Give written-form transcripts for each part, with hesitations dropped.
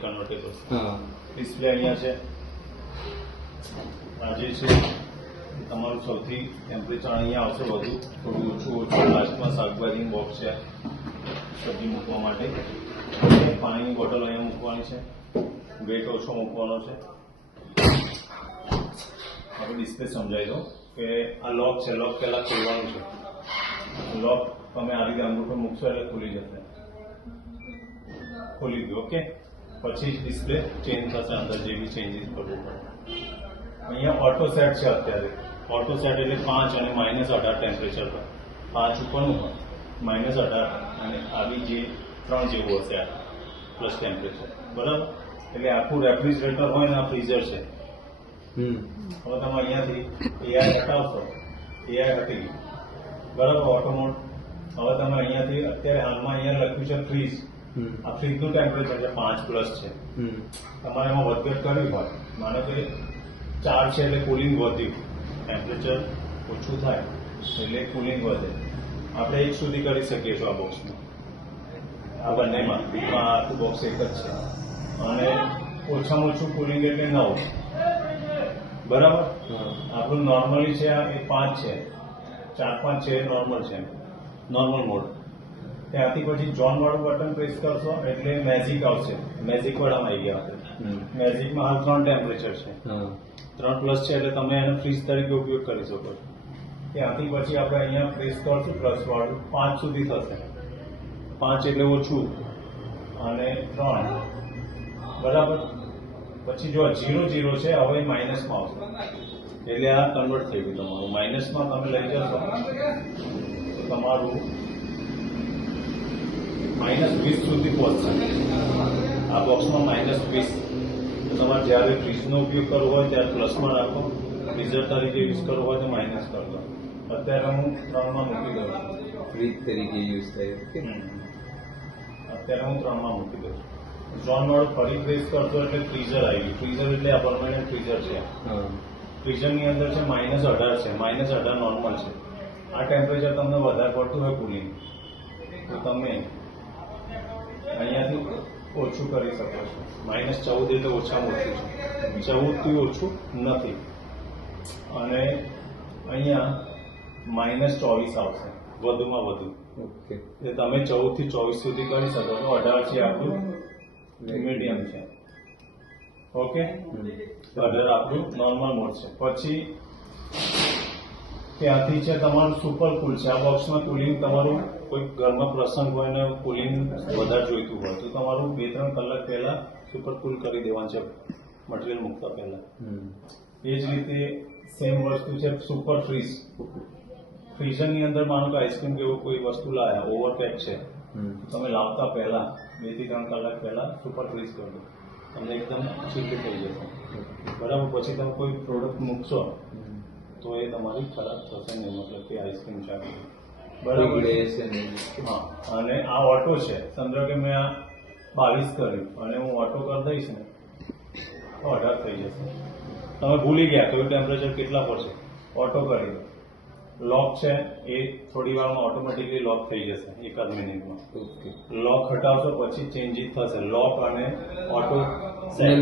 Convertible હા display અહીંયા છે. આ જે છે તમારું સૌથી ટેમ્પરેચર અહીંયા આવશે વધુ થોડું ઓછું લાસ્ટમાં શાકભાજીનું બોક્સ છે સબ્જી મૂકવા માટે. પાણીની બોટલ અહીંયા મૂકવાની છે. વેટ ઓછો મૂકવાનો છે. આપણે ડિસ્પ્લે સમજાવી દો કે આ લોક છે. લોક પહેલાં ખોલવાનું છે. લોક તમે આ રીતે અંગૂઠો મૂકશો એટલે ખુલી જશે. ખોલી ગયું. ઓકે. પછી ડિસ્પ્લે ચેન્જ થશે. અંદર જે બી ચેન્જીસ કરવું પડે. અહીંયા ઓટો સેટ છે. અત્યારે ઓટો સેટ એટલે 5 અને -18 ટેમ્પરેચર પર. 5 ઉપરનું હોય -18 અને આવી જે 3 જેવું હશે આ પ્લસ ટેમ્પરેચર. બરાબર. એટલે આખું રેફ્રિજરેટર હોય ને આ ફ્રીઝર છે. હવે તમે અહીંયાથી એઆઈ હટાવશો. એઆઈ હટી ગયું. બરાબર. Auto mode. હવે તમે અહીંયાથી અત્યારે હાલમાં અહીંયા લખ્યું છે ફ્રીઝ. આ ફ્રીજનું ટેમ્પરેચર છે 5+ છે. તમારે એમાં વધઘટ કરવી હોય માનો કે 4 છે એટલે કુલિંગ વધ્યું. ટેમ્પરેચર ઓછું થાય એટલે કુલિંગ વધે. આપણે 1 સુધી કરી શકીએ છીએ આ બોક્સમાં. આ બંનેમાં આખું બોક્સ એક જ છે. અને ઓછામાં ઓછું કુલિંગ એટલે 9. બરાબર. આપણું નોર્મલી છે આ 5 છે. 4-5 છે નોર્મલ છે. Normal mode. ત્યાંથી પછી જોન વાળું બટન પ્રેસ કરશો એટલે મેજિક આવશે. મેજિક વાળામાં આવી ગયા આપણે. મેજિકમાં હાલ 3 ટેમ્પરેચર છે. 3+ છે એટલે તમે એને ફ્રીજ તરીકે ઉપયોગ કરી શકો છો. ત્યાંથી પછી આપણે અહીંયા પ્રેસ કરશું પ્લસ વાળું 5 સુધી થશે. 5 એટલે ઓછું અને 3. બરાબર. પછી જો 0 છે હવે માઇનસમાં આવશે એટલે આ કન્વર્ટ થઈ ગયું તમારું. માઇનસમાં તમે લઈ જશો તો તમારું -20 સુધી પહોંચશે. આ બોક્સમાં -20. તમારે જ્યારે ફ્રીજનો ઉપયોગ કરવો હોય ત્યારે પ્લસમાં રાખો. ફ્રીઝર તરીકે યુઝ કરવો હોય તો માઇનસ કરી દો. અત્યારે હું 3માં મૂકી દઉં છું. ફ્રીજ તરીકે યુઝ થાય. અત્યારે હું 3માં મૂકી દઉં છું. ઝોન વાળું ફરી પ્રેસ કરશો એટલે ફ્રીઝર આવી ગયું. ફ્રીઝર એટલે આ પરમાનન્ટ ફ્રીઝર છે. ફ્રીઝરની અંદર છે -18 છે. -18 નોર્મલ છે. આ ટેમ્પરેચર તમને વધારે પડતું હોય કુલિંગ તો તમે અહીંયાથી ઓછું કરી શકો છો. -14 એટલે ઓછામાં ઓછું છે. 14 થી ઓછું નથી. અને અહીંયા -24 આવશે વધુમાં વધુ. ઓકે. એટલે તમે 14 થી 24 સુધી કરી શકો છો. 18 છે આપણું મીડિયમ છે. ઓકે. 18 આપણું નોર્મલ મોડ છે. પછી ત્યાંથી છે તમારું સુપર કુલ છે. આ બોક્સમાં કુલિંગ તમારું કોઈ ઘરમાં પ્રસંગ હોય ને કુલિંગ વધારે જોઈતું હોય તો તમારું 2-3 કલાક પહેલા સુપર કુલ કરી દેવાનું છે મટીરિયલ મૂકતા પહેલા. એ જ રીતે સેમ વસ્તુ છે સુપર ફ્રીઝ. ફ્રીઝરની અંદર માનો કે આઈસ્ક્રીમ કે કોઈ વસ્તુ લાયા ઓવરપેક છે તમે લાવતા પહેલા 2 થી 3 કલાક પહેલા સુપર ફ્રીઝ કરી દો. તમને એકદમ શુદ્ધ થઈ જશે. બરાબર. પછી તમે કોઈ પ્રોડક્ટ મૂકશો તો એ તમારી ખરાબ થશે નહીં. મતલબ કે આઈસ્ક્રીમ છે બરાબર. હા. અને આ ઓટો છે. સમજો કે મેં આ 22 કર્યું અને હું ઓટો કરી દઈશ ને તો 18 થઈ જશે. તમે ભૂલી ગયા તો ટેમ્પરેચર કેટલા પડશે ઓટો કરી દો. લોક છે એ થોડી વારમાં ઓટોમેટિકલી લોક થઈ જશે 1 મિનિટમાં. લોક હટાવશો પછી ચેન્જીસ થશે. લોક અને ઓટો.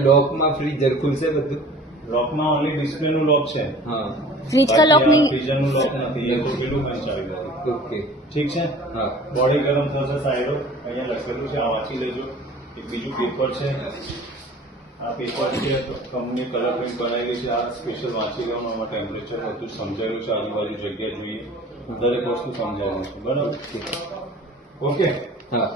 લોકમાં ફ્રીઝર ખુલશે બધું. લોકમાં ઓનલી ડિસ્પ્લે નું લોક છે. फ्रिज का लॉक नहीं. ફ્રીઝર નું લોક નથી. એ તો પેલું પંચાવી દો. ઓકે. ઠીક છે. હા. બોડી ગરમ થશે. સાઈડો અહીંયા લખેલું છે. આ વાંચી લેજો. એક બીજું પેપર છે. આ પેપર છે કંપની કલર પ્રિન્ટ બનાવેલી છે. આ સ્પેશિયલ વાંચી લેવાનું. આમાં ટેમ્પરેચર બધું સમજાયેલું છે. આજુબાજુ જગ્યા જોઈએ દરેક વસ્તુ સમજાવેલું છે. બરાબર. ઓકે. હા.